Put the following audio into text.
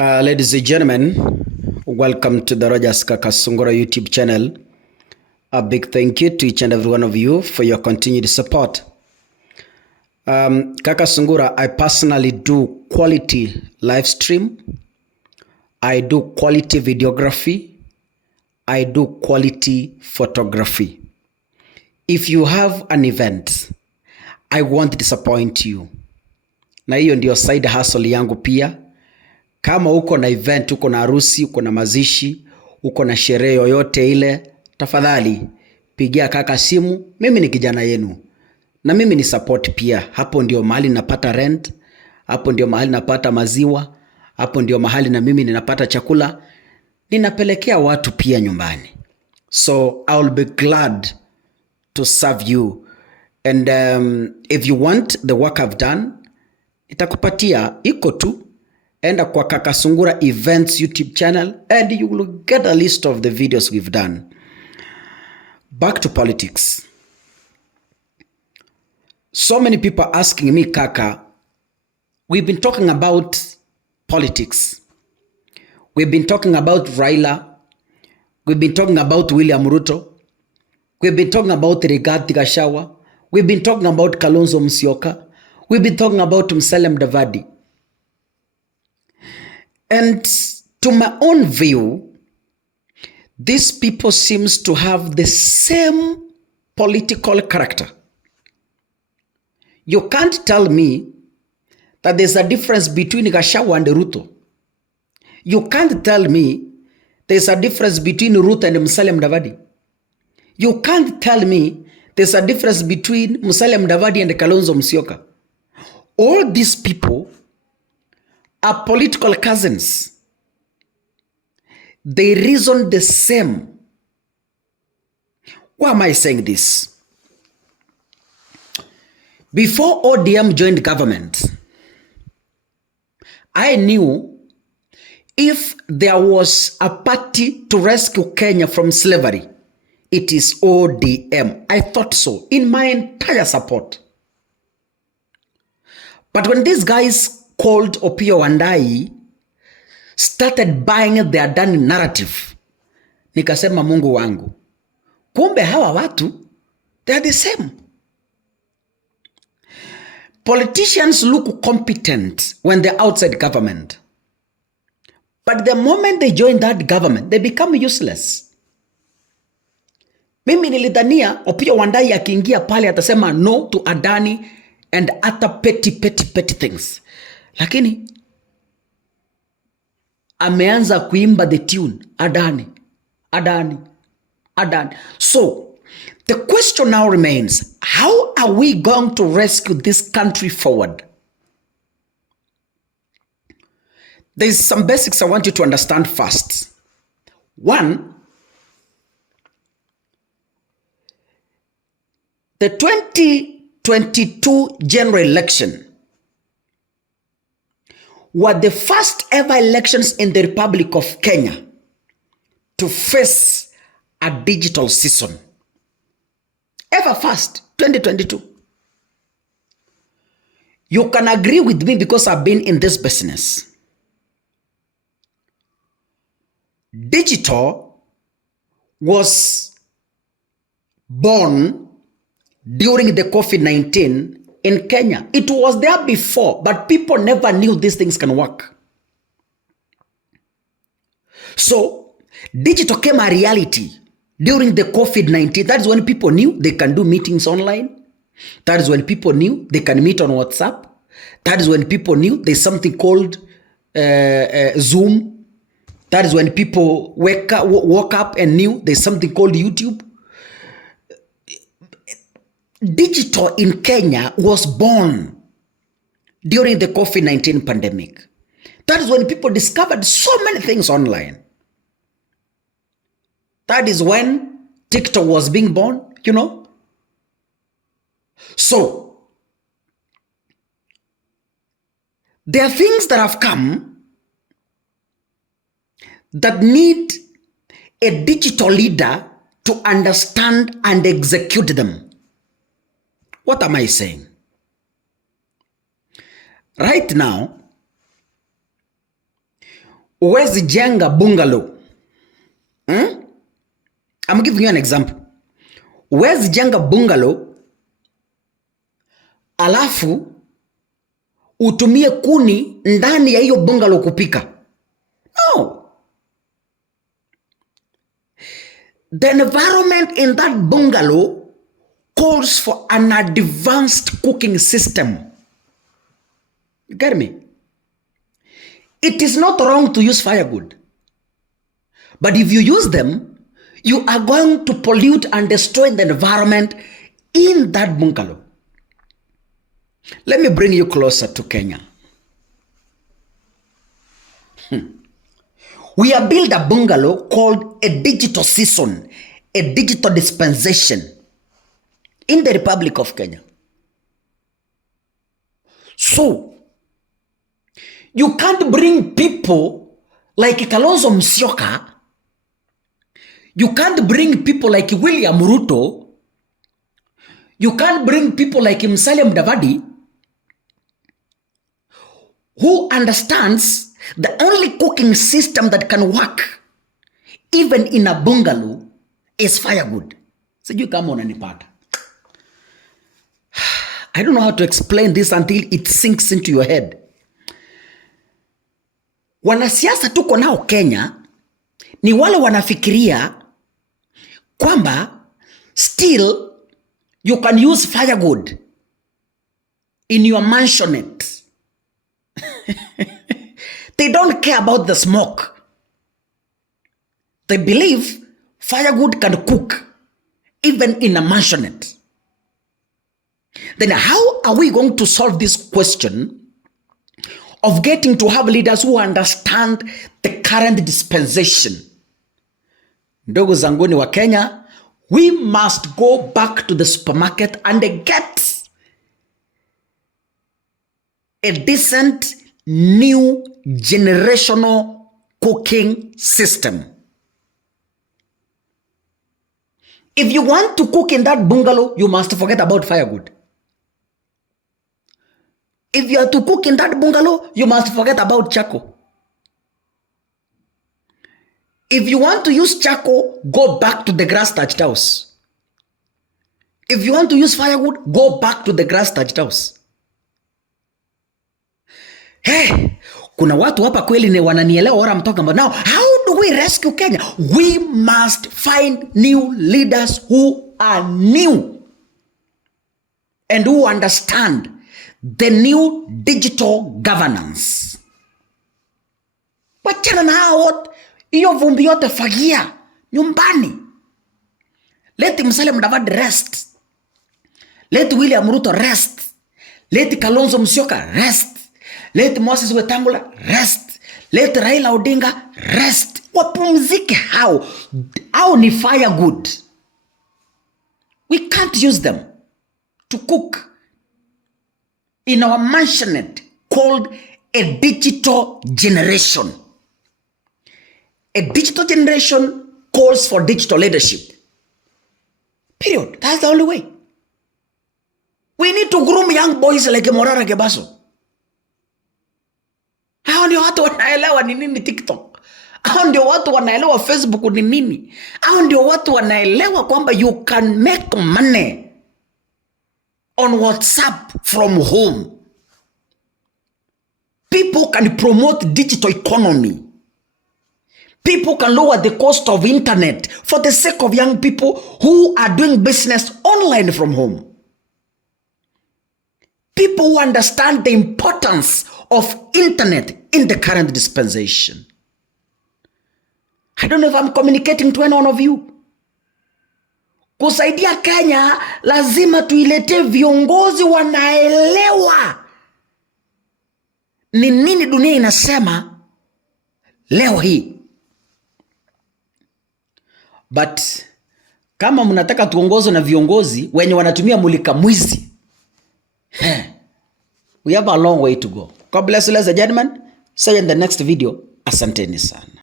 Ladies and gentlemen, welcome to the Rogers Kakasungura YouTube channel. A big thank you to each and every one of you for your continued support. Kakasungura, I personally do quality live stream. I do quality videography. I do quality photography. If you have an event, I won't disappoint you. Na hiyo ndio side hustle yangu pia. Kama uko na event, uko na harusi, uko na mazishi, uko na sherehe yoyote ile, tafadhali pigia kaka simu. Mimi ni kijana yenu na mimi ni support pia. Hapo ndio mahali napata rent, hapo ndio mahali napata maziwa, hapo ndio mahali na mimi ninapata chakula, ninapelekea watu pia nyumbani. So I will be glad to serve you, and if you want the work I've done, itakupatia iko tu. Enda kwa Kakasungura Events YouTube channel and you will get a list of the videos we've done. Back to politics. So many people asking me, Kaka, we've been talking about politics. We've been talking about Raila. We've been talking about William Ruto. We've been talking about Rigathi Gachagua. We've been talking about Kalonzo Musyoka. We've been talking about Musalia Mudavadi. And to my own view, these people seems to have the same political character. You can't tell me that there's a difference between Gachagua and Ruto. You can't tell me there's a difference between Ruto and Musalia Mudavadi. You can't tell me there's a difference between Musalia Mudavadi and Kalonzo Musyoka. All these people are political cousins. They reason the same. Why am I saying this? Before ODM joined government, I knew if there was a party to rescue Kenya from slavery, it is ODM. I thought so in my entire support. But when these guys called Opiyo Wandayi started buying their damn narrative, nikasema Mungu wangu, kumbe hawa watu, they are the same. Politicians look competent when they're outside government, but the moment they join that government, they become useless. Mimi nilidhania Opiyo Wandayi akiingia pale atasema no to Adani and other petty things. Lakini ameanza kuimba the tune Adani. So the question now remains, how are we going to rescue this country forward? There's some basics I want you to understand first. One, the 2022 general election were the first ever elections in the Republic of Kenya to face a digital season. Ever first, 2022. You can agree with me because I've been in this business. Digital was born during the COVID-19 in Kenya. It was there before, but people never knew these things can work. So, digital came a reality during the COVID-19. That is when people knew they can do meetings online. That is when people knew they can meet on WhatsApp. That is when people knew there's something called Zoom. That is when people woke up and knew there's something called YouTube. Digital in Kenya was born during the COVID-19 pandemic. That is when people discovered so many things online. That is when TikTok was being born, you know. So, there are things that have come that need a digital leader to understand and execute them. What am I saying? Right now, Huwezi jenga bungalow. I'm giving you an example. Huwezi jenga bungalow alafu utumie kuni ndani ya hiyo bungalow kupika. No. The environment in that bungalow calls for an advanced cooking system. You get me? It is not wrong to use firewood. But if you use them, you are going to pollute and destroy the environment in that bungalow. Let me bring you closer to Kenya. We have built a bungalow called a digital season, a digital dispensation in the Republic of Kenya. So, you can't bring people like Kalonzo Musyoka. You can't bring people like William Ruto. You can't bring people like Musalia Mudavadi, who understands the only cooking system that can work even in a bungalow is firewood. So you come on and part. I don't know how to explain this until it sinks into your head. Wanasiasa tuko nao Kenya ni wale wanafikiria kwamba still you can use firewood in your mansionette. They don't care about the smoke. They believe firewood can cook even in a mansionette. Then how are we going to solve this question of getting to have leaders who understand the current dispensation? Ndugu zanguni wa Kenya, we must go back to the supermarket and get a decent new generational cooking system. If you want to cook in that bungalow, you must forget about firewood. If you are to cook in that bungalow, you must forget about charcoal. If you want to use charcoal, go back to the grass-thatched house. If you want to use firewood, go back to the grass-thatched house. Hey, kuna watu hapa kweli ni wananielewa what I'm talking about. Now, how do we rescue Kenya? We must find new leaders who are new and who understand the new digital governance. Wachana na hao wote, hiyo vumbi yote fagia nyumbani. Let Musalia Mudavadi rest. Let William Ruto rest. Let Kalonzo Musyoka rest. Let Moses Wetangula rest. Let Raila Odinga rest. Wapumzike hao. Hao ni firewood. We can't use them to cook in our mansionette called a digital generation. A digital generation calls for digital leadership. Period. That's the only way. We need to groom young boys like Morara Gebaso. Hao ndio watu wanaelewa ni nini TikTok. Hao ndio watu wanaelewa Facebook ni nini. Hao ndio watu wanaelewa kwamba you can make money on WhatsApp from home. People can promote digital economy. People can lower the cost of internet for the sake of young people who are doing business online from home. People who understand the importance of internet in the current dispensation. I don't know if I'm communicating to any one of you. Kusaidia Kenya, lazima tuilete viongozi wanaelewa ni nini dunia inasema leo hii. But kama mnataka tuongozwe na viongozi wenye wanatumia mulika mwizi, we have a long way to go. God bless you, ladies and gentlemen. See you in the next video. Asanteni sana.